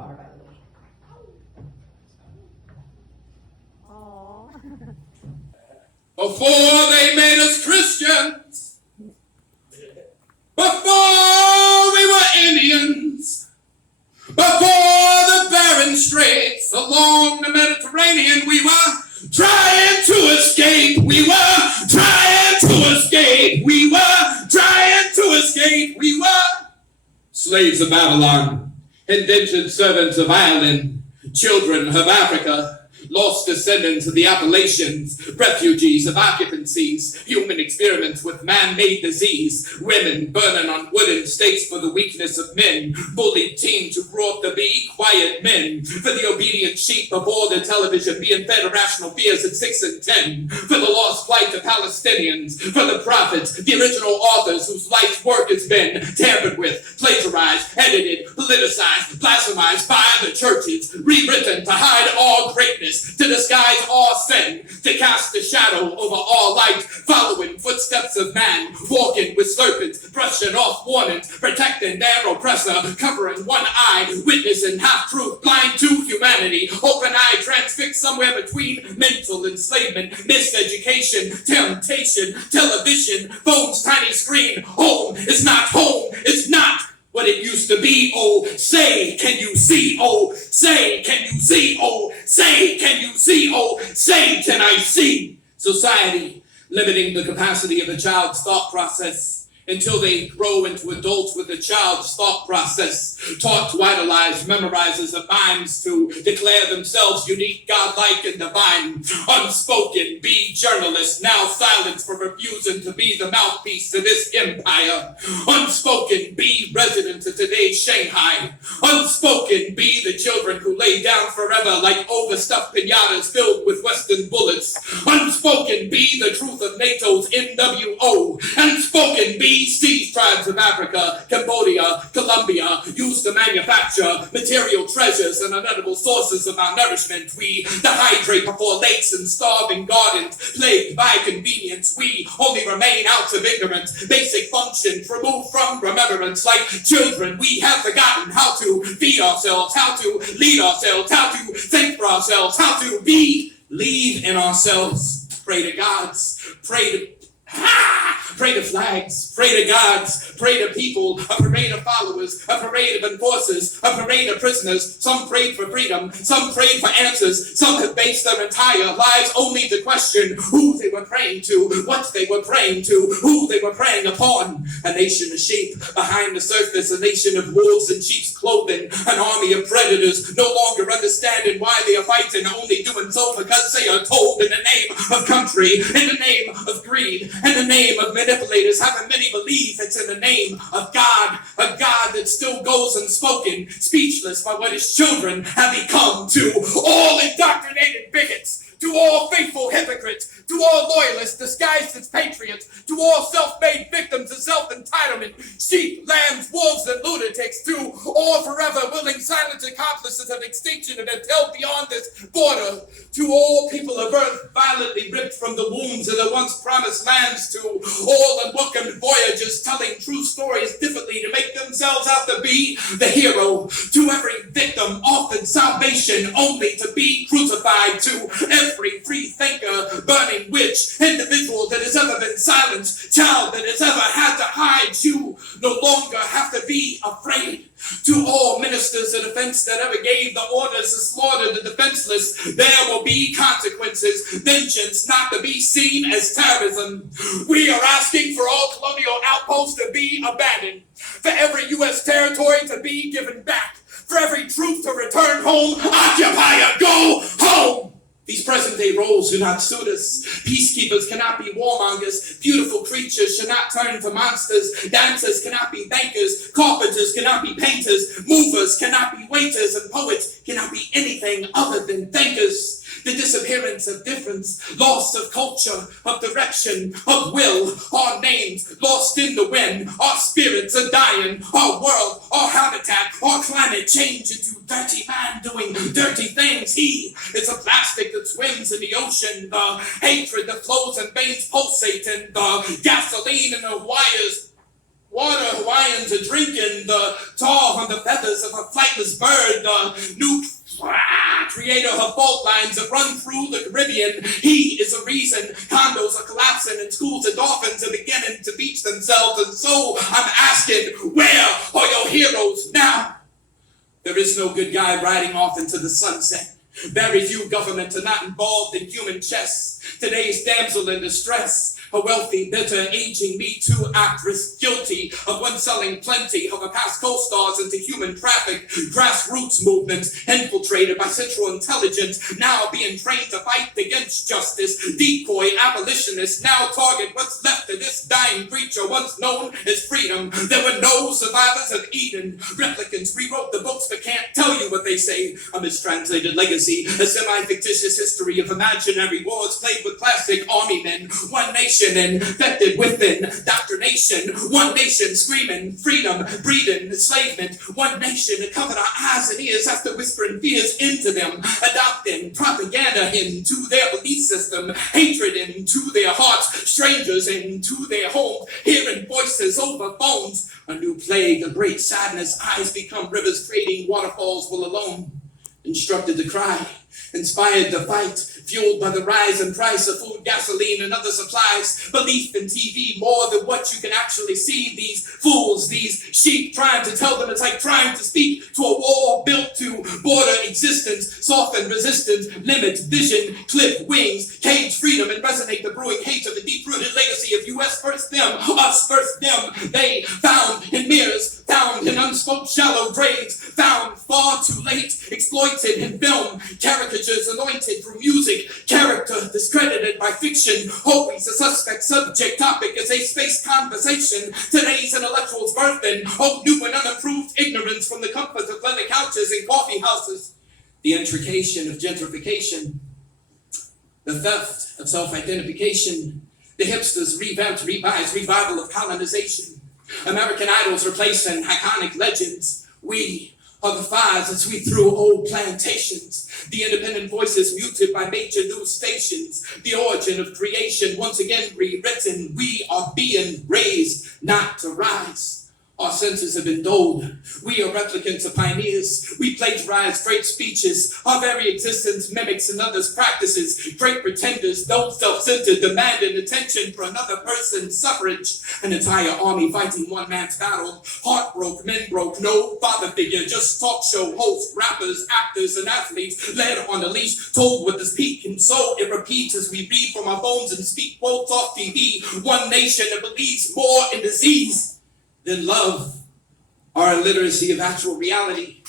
far, by the way. Before they made us Christians, before we were Indians, before the barren straits along the Mediterranean, we were trying to escape. We were trying to escape. We were trying to escape. We were slaves of Babylon, indentured servants of Ireland, children of Africa, lost descendants of the Appalachians, refugees of occupancies, human experiments with man-made disease, women burning on wooden stakes for the weakness of men, bullied teens who grew up to be quiet men, for the obedient sheep before the television being fed irrational fears at 6 and 10, for the lost flight of Palestinians, for the prophets, the original authors whose life's work has been tampered with, plagiarized, edited, politicized, blasphemized by the churches, rewritten to hide all greatness, to disguise all sin, to cast a shadow over all light, following footsteps of man, walking with serpents, brushing off warnings, protecting their oppressor, covering one eye, witnessing half-truth, blind to humanity, open eye transfixed somewhere between mental enslavement, miseducation, temptation, television, phone's tiny screen. Home is not home, it's not what it used to be. Oh, say, can you see? Oh, say, can you see? Oh, say, can you see? Oh, say, can I see? Society limiting the capacity of a child's thought process until they grow into adults with a child's thought process, taught to idolize memorizers of mimes to declare themselves unique, godlike, and divine. Unspoken, be journalists, now silenced for refusing to be the mouthpiece to this empire. Unspoken, be residents of today's Shanghai. Unspoken, be the children who lay down forever like overstuffed pinatas filled with Western bullets. Unspoken, be the truth of NATO's NWO. Unspoken, be these tribes of Africa, Cambodia, Colombia, used to manufacture material treasures and unedible sources of our nourishment. We dehydrate before lakes and starving gardens, plagued by convenience. We only remain out of ignorance. Basic functions removed from remembrance. Like children, we have forgotten how to feed ourselves, how to lead ourselves, how to think for ourselves, how to believe in ourselves. Pray to gods, pray to flags, pray to gods, pray to people, a parade of followers, a parade of enforcers, a parade of prisoners. Some prayed for freedom, some prayed for answers, some have based their entire lives only to question who they were praying to, what they were praying to, who they were praying upon. A nation of sheep behind the surface, a nation of wolves in sheep's clothing, an army of predators no longer understanding why they are fighting, only doing so because they are told in the name of country, in the name of greed, in the name of manipulators, having many believe it's in the name of God, a God that still goes unspoken, speechless by what his children have become. To all indoctrinated bigots, to all faithful hypocrites, to all loyalists disguised as patriots, to all self-made victims of self-entitlement, sheep, lambs, wolves, and lunatics, to all forever willing silent accomplices of extinction and until beyond this border, to all people of earth violently ripped from the wombs of the once promised lands, to all unwelcomed voyagers telling true stories differently to make themselves out to be the hero, to every victim offered salvation only to be crucified, to every free thinker, burning witch, individual that has ever been silenced, child that has ever had to hide, you no longer have to be afraid. To all ministers of defense that ever gave the orders to slaughter the defenseless, there will be consequences, vengeance not to be seen as terrorism. We are asking for all colonial outposts to be abandoned, for every U.S. territory to be given back, for every troop to return home. Occupier, go home! These present-day roles do not suit us. Peacekeepers cannot be warmongers. Beautiful creatures should not turn to monsters. Dancers cannot be bankers. Carpenters cannot be painters. Movers cannot be waiters. And poets cannot be anything other than thinkers. The disappearance of difference, loss of culture, of direction, of will, our names lost in the wind, our spirits are dying, our world, our habitat, our climate change into dirty man doing dirty things. He is a plastic that swims in the ocean, the hatred that flows in veins pulsating, the gasoline in the wires Water, wine to drinking, the tar on the feathers of a flightless bird, the new creator of fault lines that run through the Caribbean. He is the reason condos are collapsing and schools and dolphins are beginning to beach themselves. And so I'm asking, where are your heroes now? There is no good guy riding off into the sunset. Very few governments are not involved in human chess. Today's damsel in distress, a wealthy, bitter, aging Me Too actress, guilty of one selling plenty of her past co-stars into human traffic, grassroots movements infiltrated by Central Intelligence, now being trained to fight against justice, decoy abolitionists now target what's left of this dying creature once known as freedom. There were no survivors of Eden. Replicants rewrote the books but can't tell you what they say. A mistranslated legacy, a semi-fictitious history of imaginary wars played with plastic army men. One nation infected with indoctrination. One nation screaming freedom, breeding enslavement. One nation that covered our eyes and ears after whispering fears into them, adopting propaganda into their belief system, hatred into their hearts, strangers into their homes, hearing voices over phones. A new plague, a great sadness, eyes become rivers, creating waterfalls will alone. Instructed to cry, inspired to fight, fueled by the rise in price of food, gasoline, and other supplies. Belief in TV more than what you can actually see. These fools, these sheep, trying to tell them it's like trying to speak to a wall built to border existence, soften resistance, limit vision, clip wings, cage freedom, and resonate the brewing hate of the deep-rooted legacy of US first them, us first them. They found in mirrors, found in unspoke shallow graves, found far too late, exploited in film, caricatures anointed through music, character discredited by fiction, always a suspect subject topic is a space conversation. Today's intellectuals birthing hope new and unapproved ignorance from the comfort of leather couches and coffee houses. The intrication of gentrification, the theft of self-identification, the hipsters revamped, revised, revival of colonization, American idols replacing iconic legends. We are the fires as we through old plantations, the independent voices muted by major news stations, the origin of creation once again rewritten. We are being raised, not to rise. Our senses have been dulled. We are replicants of pioneers. We plagiarize great speeches. Our very existence mimics another's practices. Great pretenders, don't self-centered, demanding attention for another person's suffrage. An entire army fighting one man's battle. Heart broke, men broke, no father figure. Just talk show hosts, rappers, actors, and athletes led on a leash, told what to speak. And so it repeats as we read from our phones and speak quotes off TV. One nation that believes more in disease than love. Our illiteracy of actual reality,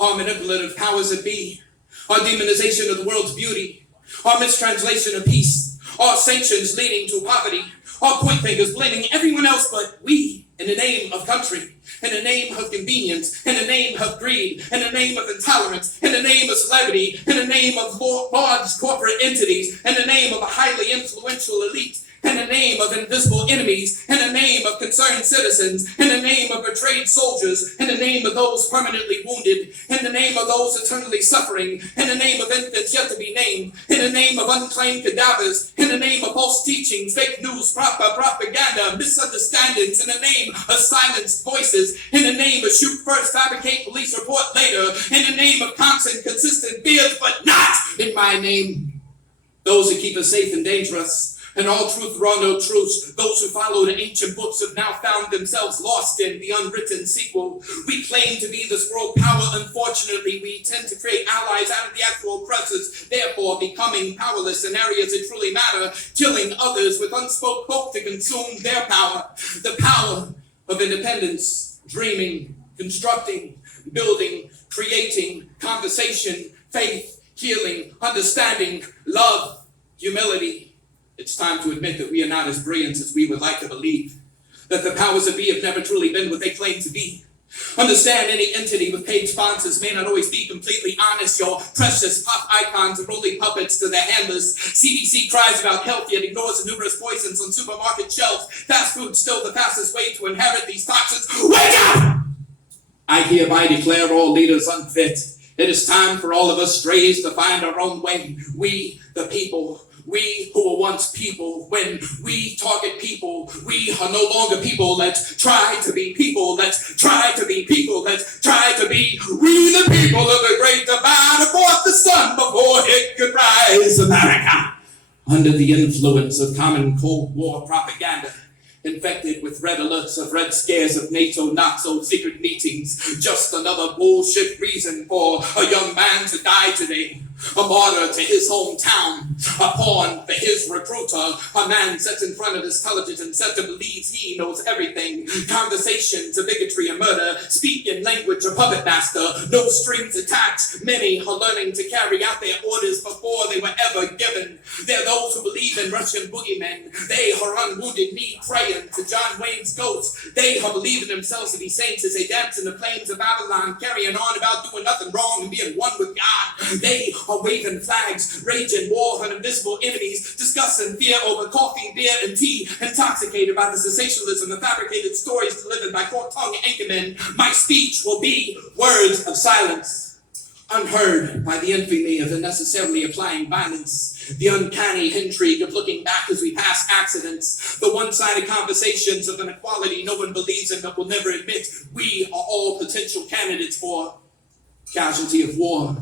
our manipulative powers that be, our demonization of the world's beauty, our mistranslation of peace, our sanctions leading to poverty, our point fingers blaming everyone else but we in the name of country, in the name of convenience, in the name of greed, in the name of intolerance, in the name of celebrity, in the name of large corporate entities, in the name of a highly influential elite, in the name of invisible enemies, in the name of concerned citizens, in the name of betrayed soldiers, in the name of those permanently wounded, in the name of those eternally suffering, in the name of infants yet to be named, in the name of unclaimed cadavers, in the name of false teachings, fake news, propaganda, misunderstandings, in the name of silenced voices, in the name of shoot first, fabricate, police report later, in the name of constant, consistent fears, but not in my name. Those who keep us safe and dangerous, and all truth or all no truths, those who follow the ancient books have now found themselves lost in the unwritten sequel. We claim to be this world power. Unfortunately, we tend to create allies out of the actual oppressors, therefore becoming powerless in areas that truly matter, killing others with unspoken hope to consume their power. The power of independence, dreaming, constructing, building, creating, conversation, faith, healing, understanding, love, humility. It's time to admit that we are not as brilliant as we would like to believe, that the powers that be have never truly been what they claim to be. Understand, any entity with paid sponsors may not always be completely honest. Your precious pop icons are only puppets to their handlers. CDC cries about health yet ignores the numerous poisons on supermarket shelves. Fast food's still the fastest way to inherit these toxins. Wake up! I hereby declare all leaders unfit. It is time for all of us strays to find our own way. We, the people, We who were once people, when we target people, we are no longer people. Let's try to be people. Let's try to be people. Let's try to be we the people of the great divide aboard the sun before it could rise. America, under the influence of common Cold War propaganda, infected with red alerts of red scares of NATO, not so secret meetings, just another bullshit reason for a young man to die today. A martyr to his hometown, a pawn for his recruiter, a man set in front of his television set to believe he knows everything. Conversation to bigotry and murder, speak in language a puppet master, no strings attached. Many are learning to carry out their orders before they were ever given. There are those who believe in Russian boogeymen. They are unwounded me praying to John Wayne's ghost. They are believing themselves to be saints as they dance in the plains of Babylon, carrying on about doing nothing wrong and being one with God. They are waving flags, raging war on invisible enemies, discussing fear over coffee, beer, and tea, intoxicated by the sensationalism and fabricated stories delivered by fork-tongued anchormen. My speech will be words of silence, unheard by the infamy of unnecessarily applying violence, the uncanny intrigue of looking back as we pass accidents, the one-sided conversations of inequality no one believes in but will never admit. We are all potential candidates for casualty of war,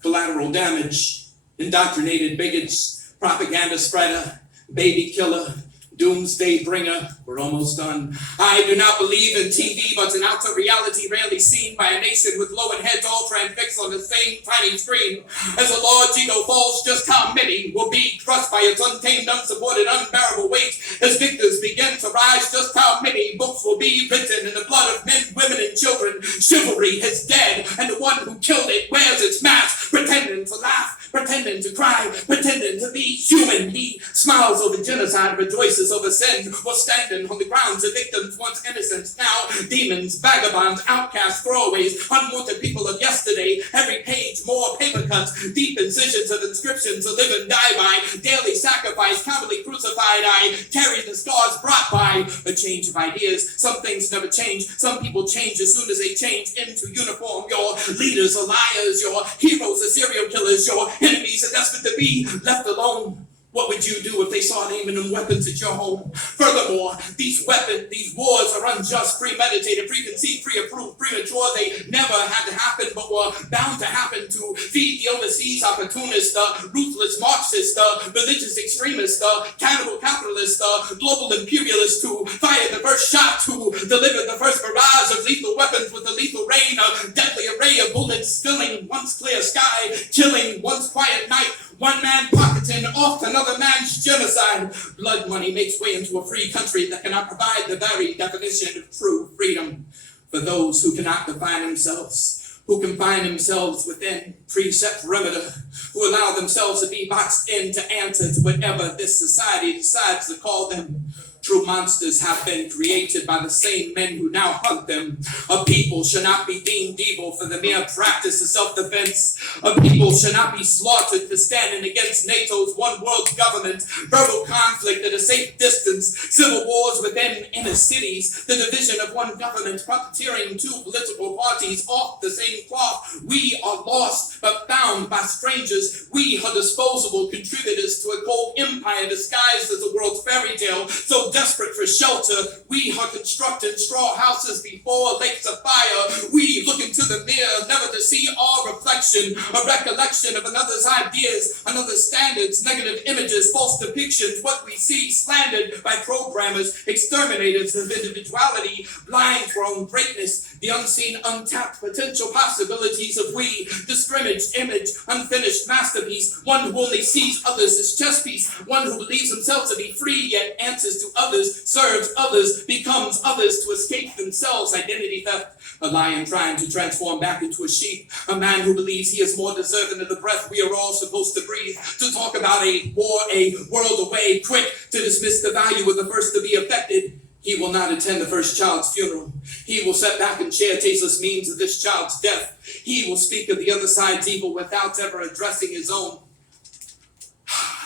collateral damage, indoctrinated bigots, propaganda spreader, baby killer, doomsday bringer. We're almost done. I do not believe in TV, but an outer reality rarely seen by a nation with lowered heads all transfixed on the same tiny screen. As a large ego falls, just how many will be crushed by its untamed, unsupported, unbearable weight? As victors begin to rise, just how many books will be written in the blood of men, women, and children? Chivalry is dead, and the one who killed it wears its mask, pretending to laugh, pretending to cry, pretending to be human. He smiles over genocide, rejoices over sin, while standing on the grounds of victims once innocent, now demons, vagabonds, outcasts, throwaways, unwanted people of yesterday. Every page more paper cuts, deep incisions of inscriptions to live and die by, daily sacrifice, counterly crucified. I carry the scars brought by a change of ideas. Some things never change. Some people change as soon as they change into uniform. Your leaders are liars. Your heroes are serial killers. Your enemies are desperate to be left alone. What would you do if they started aiming them weapons at your home? Furthermore, these wars are unjust, premeditated, preconceived, pre-approved, premature. They never had to happen, but were bound to happen to feed the overseas opportunist, the ruthless Marxist, the religious extremist, the cannibal capitalist, the global imperialist who fired the first shot, who delivered the first barrage of lethal weapons with a lethal rain, a deadly array of bullets filling once clear sky, killing once quiet night. One man pocketing off another man's genocide. Blood money makes way into a free country that cannot provide the very definition of true freedom. For those who cannot define themselves, who confine themselves within preset perimeter, who allow themselves to be boxed in to answer to whatever this society decides to call them. True monsters have been created by the same men who now hunt them. A people should not be deemed evil for the mere practice of self-defense. A people should not be slaughtered for standing against NATO's one world government. Verbal conflict at a safe distance. Civil wars within inner cities. The division of one government, profiteering two political parties off the same cloth. We are lost but found by strangers. We are disposable contributors to a cold empire disguised as a world's fairy tale. So desperate for shelter, we are constructing straw houses before lakes of fire. We look into the mirror, never to see our reflection, a recollection of another's ideas, another's standards, negative images, false depictions, what we see slandered by programmers, exterminators of individuality, blind to our own greatness, the unseen, untapped potential possibilities of we, the scrimmaged image, unfinished masterpiece, one who only sees others as chess piece, one who believes himself to be free yet answers to others, serves others, becomes others to escape themselves. Identity theft. A lion trying to transform back into a sheep. A man who believes he is more deserving of the breath we are all supposed to breathe. To talk about a war, a world away, quick to dismiss the value of the first to be affected. He will not attend the first child's funeral. He will sit back and share tasteless memes of this child's death. He will speak of the other side's evil without ever addressing his own.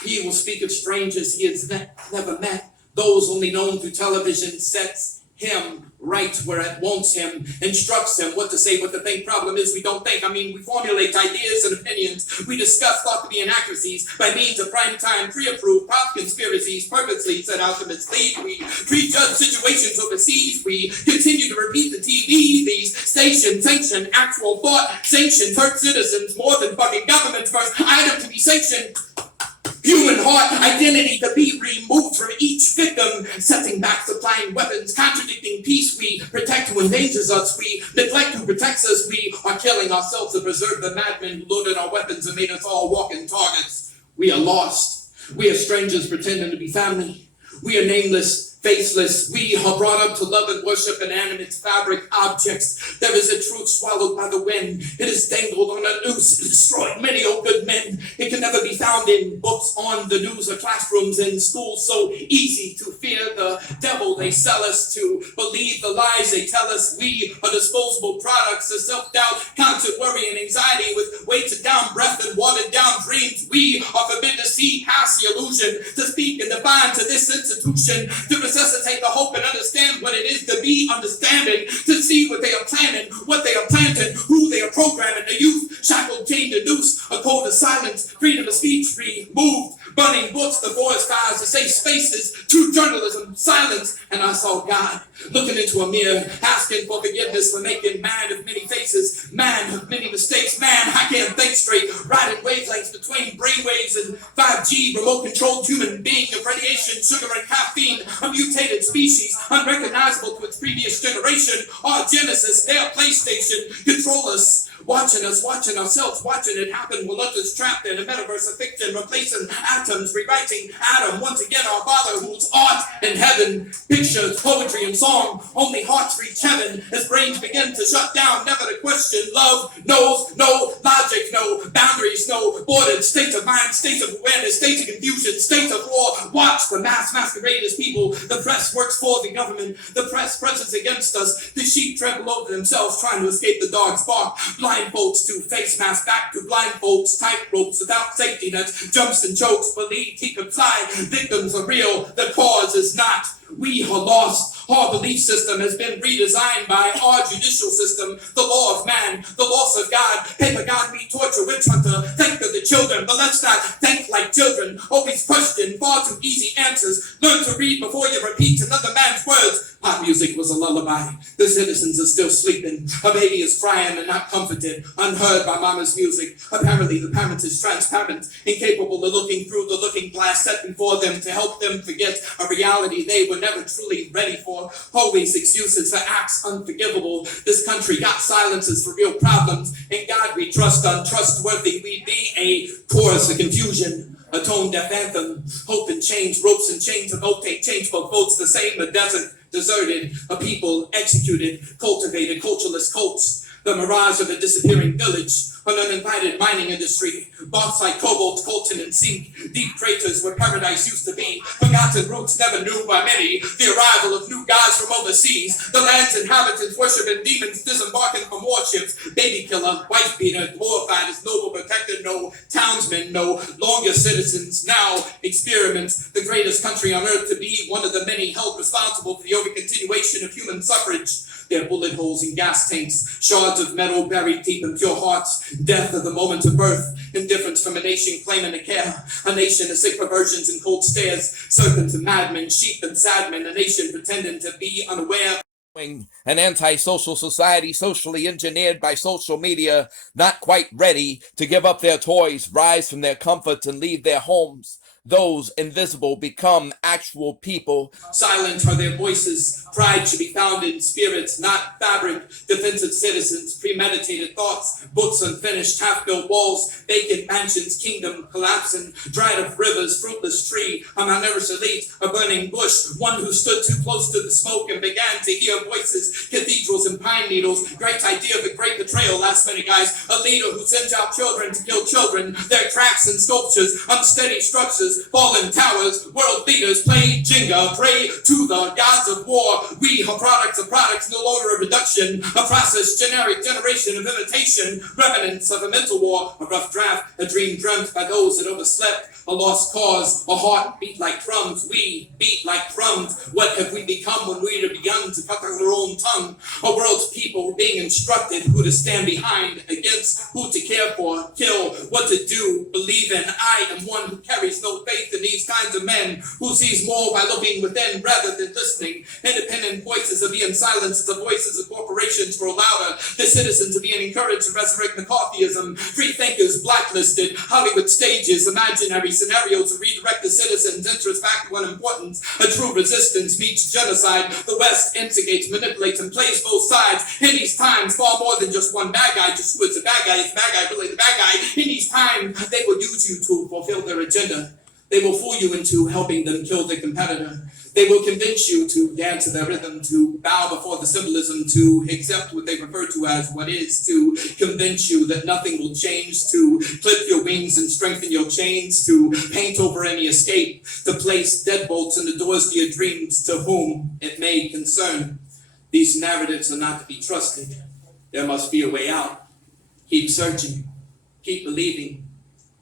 He will speak of strangers he has never met. Those only known through television sets. him right where it wants him, instructs him what to say, what to think. Problem is we don't think. We formulate ideas and opinions. We discuss thought to be inaccuracies by means of prime-time, pre-approved pop conspiracies purposely set out to mislead. We prejudge situations overseas. We continue to repeat the TV. These stations sanction actual thought. Sanctions hurt citizens more than fucking government's first item to be sanctioned. Human heart identity to be removed from each victim, setting back supplying weapons, contradicting peace. We protect who endangers us. We neglect who protects us. We are killing ourselves to preserve the madmen who loaded our weapons and made us all walking targets. We are lost. We are strangers pretending to be family. We are nameless, faceless. We are brought up to love and worship inanimate fabric objects. There is a truth swallowed by the wind. It is dangled on a noose. It destroyed many old good men. It can never be found in books, on the news, or classrooms in schools. So easy to fear the devil. They sell us to believe the lies they tell us. We are disposable products of self-doubt, constant worry and anxiety with weighted down breath and watered down dreams. We are forbidden to see past the illusion, to speak and define to this institution, to resuscitate the hope and understand what it is to be understanding, to see what they are planning, what they are planting, who they are programming. The youth shackled, chained, and noose, a code of silence, freedom of speech removed, burning books, the forest fires, the safe spaces, true journalism, silence. And I saw God looking into a mirror, asking for forgiveness for making man of many faces, man of many mistakes. Man, I can't think straight, riding wavelengths between brainwaves and 5G, remote-controlled human being of radiation, sugar, and caffeine, a mutated species, unrecognizable to its previous generation. Our Genesis, their PlayStation, control us, watching ourselves, watching it happen. We're us trapped in a metaverse of fiction, replacing atoms, rewriting Adam. Once again, our Father whose art in heaven, pictures, poetry, and song. Only hearts reach heaven as brains begin to shut down, never to question. Love knows no logic, no boundaries, no borders. States of mind, states of awareness, states of confusion, states of war. Watch the mass masquerade as people. The press works for the government. The press presses against us. The sheep tremble over themselves, trying to escape the dog's bark. Blindfolds to face masks, back to blindfolds, tight ropes without safety nets, jumps and chokes, believe, keep and fly. Victims are real, the cause is not. We are lost. Our belief system has been redesigned by our judicial system, the law of man, the loss of God, paper God, we torture, witch hunter, think of the children, but let's not think like children, always question, far too easy answers, learn to read before you repeat another man's words. Pop music was a lullaby. The citizens are still sleeping. A baby is crying and not comforted, unheard by mama's music. Apparently the parent is transparent, incapable of looking through the looking glass set before them to help them forget a reality they were never truly ready for. Always excuses for acts unforgivable. This country got silences for real problems. In God we trust, untrustworthy we be. A chorus of confusion, a tone-deaf anthem. Hope and change, ropes and chains of okay, change for votes the same. A desert deserted, a people executed, cultivated, cultureless cults. The mirage of a disappearing village, an uninvited mining industry, bauxite, cobalt, coltan, and zinc, deep craters where paradise used to be, forgotten roots never knew by many, the arrival of new gods from overseas, the land's inhabitants worshiping demons disembarking from warships, baby killer, wife beater, glorified as noble protector, no townsmen, no longer citizens, now experiments, the greatest country on earth to be one of the many held responsible for the overcontinuation of human suffrage. Their bullet holes in gas tanks, shards of metal buried deep in pure hearts, death at the moment of birth, indifference from a nation claiming to care, a nation of sick perversions and cold stares, serpents and madmen, sheep and sadmen, a nation pretending to be unaware. An antisocial society socially engineered by social media, not quite ready to give up their toys, rise from their comforts, and leave their homes. Those invisible become actual people. Silent are their voices. Pride should be found in spirits, not fabric. Defensive citizens, premeditated thoughts, books unfinished, half-built walls, vacant mansions, kingdom collapsing, dried up rivers, fruitless tree, a malnourished elite, a burning bush, one who stood too close to the smoke and began to hear voices, cathedrals and pine needles, great idea of a great betrayal, last minute guys, a leader who sends out children to kill children, their cracks and sculptures, unsteady structures, houses, fallen towers, world leaders play Jenga, pray to the gods of war. We are products of products, no longer a reduction, a process, generic generation of imitation, remnants of a mental war, a rough draft, a dream dreamt by those that overslept, a lost cause, a heart beat like drums. We beat like drums. What have we become when we have begun to cut our own tongue? A world's people being instructed who to stand behind, against, who to care for, kill, what to do, believe in. I am one who carries no faith in these kinds of men, who sees more by looking within rather than listening. Independent voices are being silenced, the voices of corporations grow louder. The citizens are being encouraged to resurrect McCarthyism. Free thinkers blacklisted, Hollywood stages, imaginary scenarios to redirect the citizens' interest back to what importance. A true resistance meets genocide. The West instigates, manipulates, and plays both sides. In these times, far more than just one bad guy, just who is the bad guy, is the bad guy really the bad guy. In these times, they will use you to fulfill their agenda. They will fool you into helping them kill their competitor. They will convince you to dance to their rhythm, to bow before the symbolism, to accept what they refer to as what is, to convince you that nothing will change, to clip your wings and strengthen your chains, to paint over any escape, to place deadbolts in the doors to your dreams, to whom it may concern. These narratives are not to be trusted. There must be a way out. Keep searching, keep believing,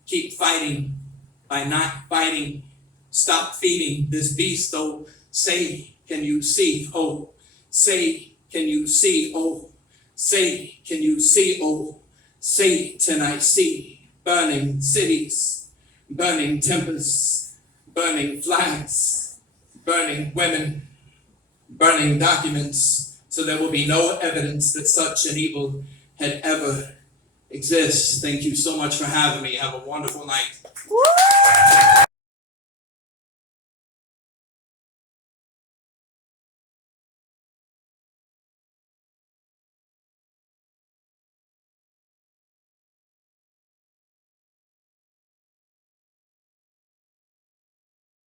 keep fighting. By not fighting, stop feeding this beast. Oh, say, can you see? Oh, say, can you see? Oh, say, can you see? Oh, Satan, I see. Burning cities, burning temples, burning flags, burning women, burning documents, so there will be no evidence that such an evil had ever exists. Thank you so much for having me. Have a wonderful night. Woo!